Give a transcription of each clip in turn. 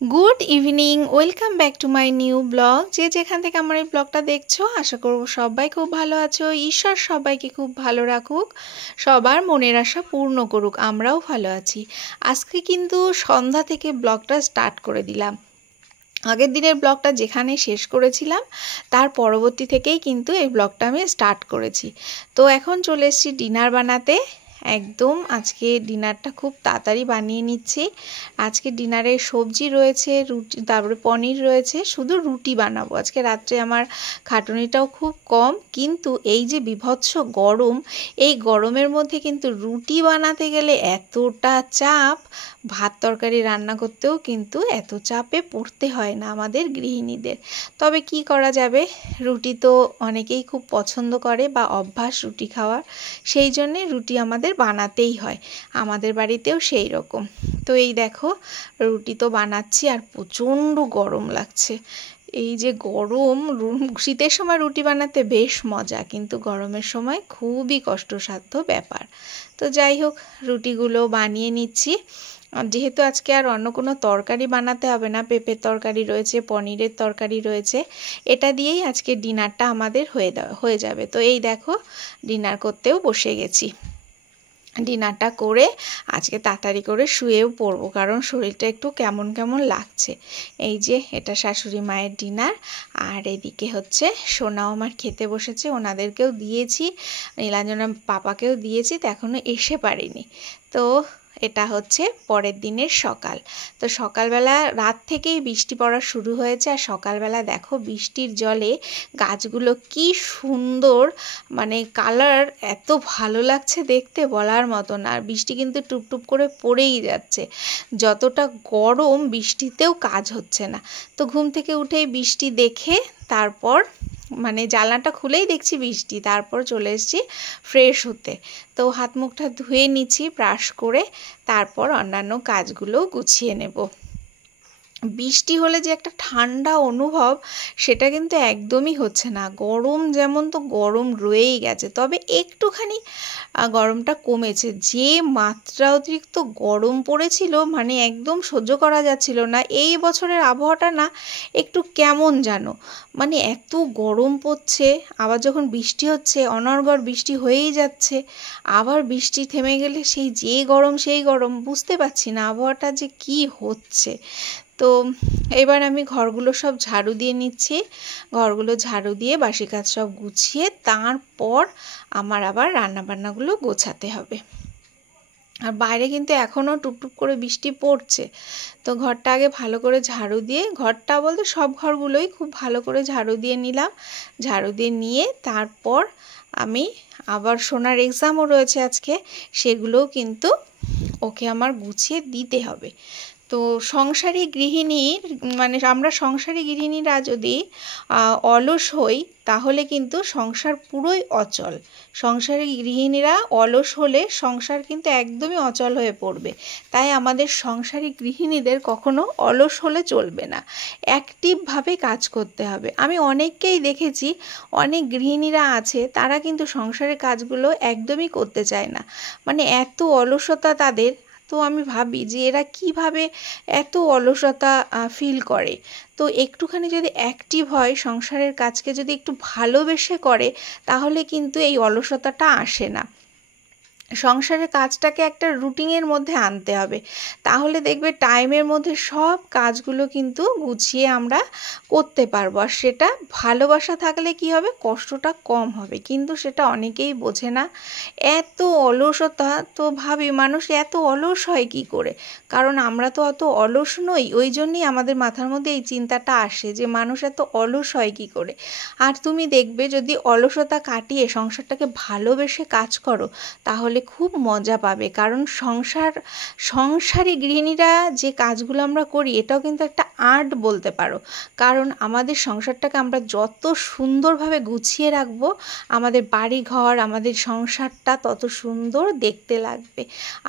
Good evening, welcome back to my new blog. যে যেখান থেকে আমার এই ব্লগটা দেখছো, আশা করব সবাই খুব ভালো আছো। ঈশ্বর সবাইকে খুব ভালো রাখুক, সবার মনের আশা পূর্ণ করুক। আমরাও ভালো আছি। আজকে কিন্তু সন্ধ্যা থেকে ব্লগটা স্টার্ট করে দিলাম। আগের দিনের ব্লগটা যেখানে শেষ করেছিলাম তার পরবর্তী থেকেই কিন্তু এই ব্লগটা আমি স্টার্ট করেছি। তো এখন চলে এসেছি ডিনার বানাতে। একদম আজকে ডিনারটা খুব তাড়াতাড়ি বানিয়ে নিচ্ছি। আজকে ডিনারে সবজি রয়েছে, রুটি, তারপরে পনির রয়েছে। শুধু রুটি বানাবো আজকে রাত্রে। আমার খাটুনিটাও খুব কম, কিন্তু এই যে বীভৎস গরম, এই গরমের মধ্যে কিন্তু রুটি বানাতে গেলে এতটা চাপ, ভাত তরকারি রান্না করতেও কিন্তু এত চাপে পড়তে হয় না আমাদের গৃহিণীদের। তবে কি করা যাবে, রুটি তো অনেকেই খুব পছন্দ করে বা অভ্যাস রুটি খাওয়ার, সেই জন্যে রুটি আমাদের বানাতেই হয়। আমাদের বাড়িতেও সেই রকম। তো এই দেখো, রুটি তো বানাচ্ছি আর প্রচণ্ড গরম লাগছে। এই যে গরম, শীতের সময় রুটি বানাতে বেশ মজা, কিন্তু গরমের সময় খুবই কষ্টসাধ্য ব্যাপার। তো যাই হোক, রুটিগুলো বানিয়ে নিচ্ছি। যেহেতু আজকে আর অন্য কোনো তরকারি বানাতে হবে না, পেঁপের তরকারি রয়েছে, পনিরের তরকারি রয়েছে, এটা দিয়েই আজকে ডিনারটা আমাদের হয়ে যাবে। তো এই দেখো, ডিনার করতেও বসে গেছি। ডিনারটা করে আজকে তাড়াতাড়ি করে শুয়েও পড়বো, কারণ শরীরটা একটু কেমন কেমন লাগছে। এই যে এটা শাশুড়ি মায়ের ডিনার, আর এদিকে হচ্ছে সোনাও আমার খেতে বসেছে, ওনাদেরকেও দিয়েছি, নীলাঞ্জনা পাপাকেও দিয়েছি, তো এখনও এসে পারিনি। তো এটা হচ্ছে পরের দিনের সকাল। তো সকালবেলা রাত থেকেই বৃষ্টি পড়া শুরু হয়েছে, আর সকালবেলা দেখো বৃষ্টির জলে গাছগুলো কি সুন্দর, মানে কালার এত ভালো লাগছে দেখতে, বলার মতো না। আর বৃষ্টি কিন্তু টুপটুপ করে পড়েই যাচ্ছে। যতটা গরম, বৃষ্টিতেও কাজ হচ্ছে না। তো ঘুম থেকে উঠেই বৃষ্টি দেখে তারপর মানে জানলাটা খুলেই দেখছি বৃষ্টি, তারপর চলে এসেছি ফ্রেশ হতে। তো হাত মুখটা ধুয়ে নিচ্ছি ব্রাশ করে, তারপর অন্যান্য কাজগুলো গুছিয়ে নেব। বৃষ্টি হলে যে একটা ঠান্ডা অনুভব, সেটা কিন্তু একদমই হচ্ছে না। গরম যেমন তো গরম রয়েই গেছে, তবে একটুখানি গরমটা কমেছে। যে মাত্রা অতিরিক্ত গরম পড়েছিল, মানে একদম সহ্য করা যাচ্ছিল না। এই বছরের আবহাওয়াটা না একটু কেমন জানো, মানে এত গরম পড়ছে, আবার যখন বৃষ্টি হচ্ছে অনর্গল বৃষ্টি হয়েই যাচ্ছে, আবার বৃষ্টি থেমে গেলে সেই যে গরম সেই গরম, বুঝতে পারছি না আবহাওয়াটা যে কি হচ্ছে। তো এবার আমি ঘরগুলো সব ঝাড়ু দিয়ে নিচ্ছি। ঘরগুলো ঝাড়ু দিয়ে বাসি কাজ সব গুছিয়ে তারপর আমার আবার রান্নাবান্নাগুলো গোছাতে হবে। আর বাইরে কিন্তু এখনও টুপটুপ করে বৃষ্টি পড়ছে। তো ঘরটা আগে ভালো করে ঝাড়ু দিয়ে, ঘরটা বলতে সব ঘরগুলোই খুব ভালো করে ঝাড়ু দিয়ে নিলাম। ঝাড়ু দিয়ে নিয়ে তারপর আমি আবার সোনার এক্সামও রয়েছে আজকে, সেগুলোও কিন্তু ওকে আমার গুছিয়ে দিতে হবে। তো সংসারী গৃহিণীর, মানে আমরা সংসারী গৃহিণীরা যদি অলস হই, তাহলে কিন্তু সংসার পুরোই অচল। সংসারী গৃহিণীরা অলস হলে সংসার কিন্তু একদমই অচল হয়ে পড়বে। তাই আমাদের সংসারী গৃহিণীদের কখনো অলস হলে চলবে না, অ্যাক্টিভভাবে কাজ করতে হবে। আমি অনেককেই দেখেছি, অনেক গৃহিণীরা আছে, তারা কিন্তু সংসারের কাজগুলো একদমই করতে চায় না, মানে এত অলসতা তাদের। তো আমি ভাবি যে এরা কিভাবে এত অলসতা ফিল করে। তো একটুখানি যদি অ্যাক্টিভ হয়, সংসারের কাজকে যদি একটু ভালোবেসে করে, তাহলে কিন্তু এই অলসতাটা আসে না। সংসারের কাজটাকে একটা রুটিনের মধ্যে আনতে হবে, তাহলে দেখবে টাইমের মধ্যে সব কাজগুলো কিন্তু গুছিয়ে আমরা করতে পারবো। আর সেটা ভালোবাসা থাকলে কি হবে, কষ্টটা কম হবে, কিন্তু সেটা অনেকেই বোঝে না। এত অলসতা, তো ভাবি মানুষ এত অলস হয় কি করে, কারণ আমরা তো অত অলস নই, ওই জন্যই আমাদের মাথার মধ্যে এই চিন্তাটা আসে যে মানুষ এত অলস হয় কি করে। আর তুমি দেখবে যদি অলসতা কাটিয়ে সংসারটাকে ভালোবেসে কাজ করো, তাহলে খুব মজা পাবে। কারণ সংসারী গৃহিণীরা যে কাজগুলো আমরা করি, এটাও কিন্তু একটা আর্ট বলতে পারো। কারণ আমাদের সংসারটাকে আমরা যত সুন্দরভাবে গুছিয়ে রাখবো, আমাদের বাড়ি ঘর, আমাদের সংসারটা তত সুন্দর দেখতে লাগবে।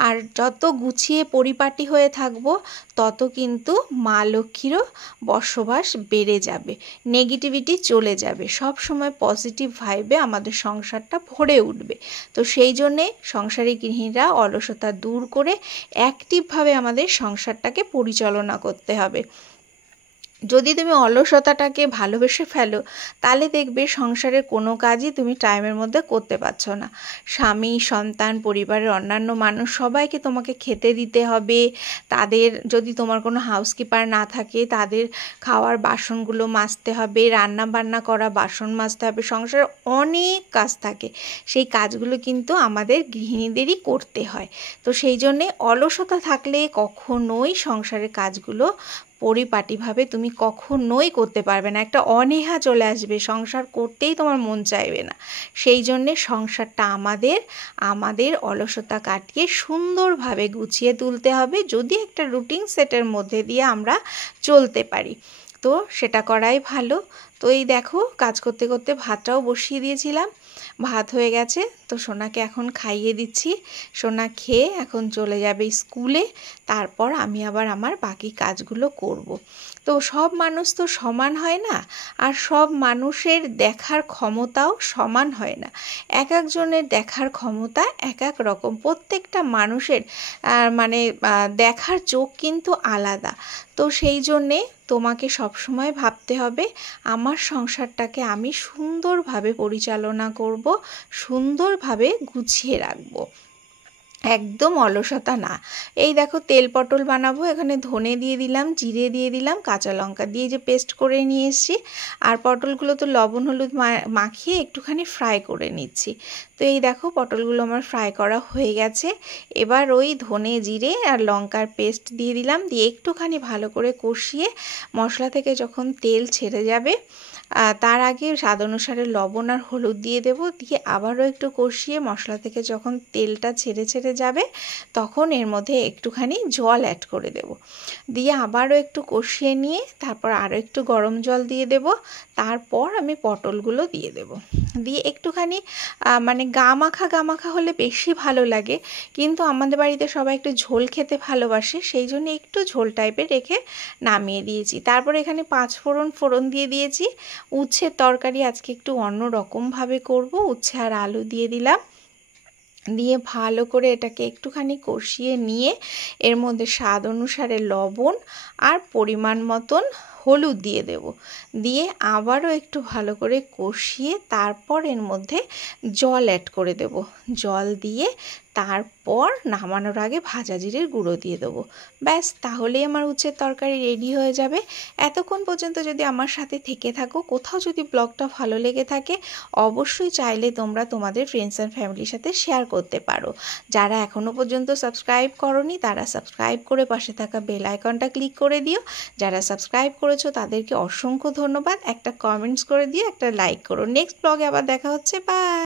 আর যত গুছিয়ে পরিপাটি হয়ে থাকবো, তত কিন্তু মা লক্ষ্মীরও বসবাস বেড়ে যাবে, নেগেটিভিটি চলে যাবে, সব সময় পজিটিভ ভাইবে আমাদের সংসারটা ভরে উঠবে। তো সেই জন্যে সংসারী গৃহিণীরা অলসতা দূর করে অ্যাক্টিভভাবে আমাদের সংসারটাকে পরিচালনা করতে হবে। যদি তুমি অলসতাটাকে ভালোবেসে ফেলো তাহলে দেখবে সংসারের কোনো কাজই তুমি টাইমের মধ্যে করতে পারছো না। স্বামী, সন্তান, পরিবারের অন্যান্য মানুষ সবাইকে তোমাকে খেতে দিতে হবে। তাদের, যদি তোমার কোনো হাউসকিপার না থাকে, তাদের খাওয়ার বাসনগুলো মাজতে হবে, রান্না বান্না করা বাসন মাজতে হবে। সংসারে অনেক কাজ থাকে, সেই কাজগুলো কিন্তু আমাদের গৃহিণীদেরই করতে হয়। তো সেই জন্যে অলসতা থাকলে কখনোই সংসারের কাজগুলো পরিপাটিভাবে তুমি কখনোই করতে পারবে না। একটা অনীহা চলে আসবে, সংসার করতেই তোমার মন চাইবে না। সেই জন্যে সংসারটা আমাদের অলসতা কাটিয়ে সুন্দরভাবে গুছিয়ে তুলতে হবে, যদি একটা রুটিন সেটের মধ্যে দিয়ে আমরা চলতে পারি তো সেটা করাই ভালো। তো এই দেখো, কাজ করতে করতে ভাতটাও বসিয়ে দিয়েছিলাম, ভাত হয়ে গেছে। তো সোনাকে এখন খাইয়ে দিচ্ছি। সোনা খেয়ে এখন চলে যাবে স্কুলে, তারপর আমি আবার আমার বাকি কাজগুলো করব। তো সব মানুষ তো সমান হয় না, আর সব মানুষের দেখার ক্ষমতাও সমান হয় না। এক একজনের দেখার ক্ষমতা এক এক রকম। প্রত্যেকটা মানুষের দেখার চোখ কিন্তু আলাদা। তো সেই জন্যে তোমাকে সবসময় ভাবতে হবে আমার সংসারটাকে আমি সুন্দরভাবে পরিচালনা করব, সুন্দরভাবে গুছিয়ে রাখবো, একদম অলসতা না। এই দেখো, তেল পটল বানাবো। এখানে ধনে দিয়ে দিলাম, জিরে দিয়ে দিলাম, কাঁচা লঙ্কা দিয়ে যে পেস্ট করে নিয়ে এসেছি। আর পটলগুলো তো লবণ হলুদ মাখিয়ে একটুখানি ফ্রাই করে নিচ্ছি। তো এই দেখো, পটলগুলো আমার ফ্রাই করা হয়ে গেছে। এবার ওই ধনে, জিরে আর লঙ্কার পেস্ট দিয়ে দিলাম, দিয়ে একটুখানি ভালো করে কষিয়ে মশলা থেকে যখন তেল ছেড়ে যাবে তার আগে স্বাদ অনুসারে লবণ আর হলুদ দিয়ে দেব। দিয়ে আবারও একটু কষিয়ে মশলা থেকে যখন তেলটা ছেড়ে যাবে তখন এর মধ্যে একটুখানি জল অ্যাড করে দেব। দিয়ে আবারও একটু কষিয়ে নিয়ে তারপর আরও একটু গরম জল দিয়ে দেব। তারপর আমি পটলগুলো দিয়ে দেব। দিয়ে একটুখানি গা মাখা হলে বেশি ভালো লাগে, কিন্তু আমাদের বাড়িতে সবাই একটু ঝোল খেতে ভালোবাসে, সেই জন্য একটু ঝোল টাইপের রেখে নামিয়ে দিয়েছি। তারপর এখানে 5 ফোড়ন দিয়ে দিয়েছি। উচ্ছের তরকারি আজকে একটু অন্য রকমভাবে করব। উচ্ছে আর আলু দিয়ে দিলাম, দিয়ে ভালো করে এটাকে একটুখানি কষিয়ে নিয়ে এর মধ্যে স্বাদ অনুসারে লবণ আর পরিমাণ মতন হলুদ দিয়ে দেব। দিয়ে আবারও একটু ভালো করে কষিয়ে তারপর এর মধ্যে জল অ্যাড করে দেব। জল দিয়ে তারপর নামানোর আগে ভাজা জিরের গুঁড়ো দিয়ে দেবো। ব্যাস, তাহলেই আমার উচ্ছের তরকারি রেডি হয়ে যাবে। এতক্ষণ পর্যন্ত যদি আমার সাথে থেকে থাকো, কোথাও যদি ব্লগটা ভালো লেগে থাকে, অবশ্যই চাইলে তোমরা তোমাদের ফ্রেন্ডস অ্যান্ড ফ্যামিলির সাথে শেয়ার করতে পারো। যারা এখনও পর্যন্ত সাবস্ক্রাইব করোনি তারা সাবস্ক্রাইব করে পাশে থাকা বেল আইকনটা ক্লিক করে দিও। যারা সাবস্ক্রাইব করেছো তাদেরকে অসংখ্য ধন্যবাদ। একটা কমেন্টস করে দিও, একটা লাইক করো। নেক্সট ব্লগে আবার দেখা হচ্ছে। বাই।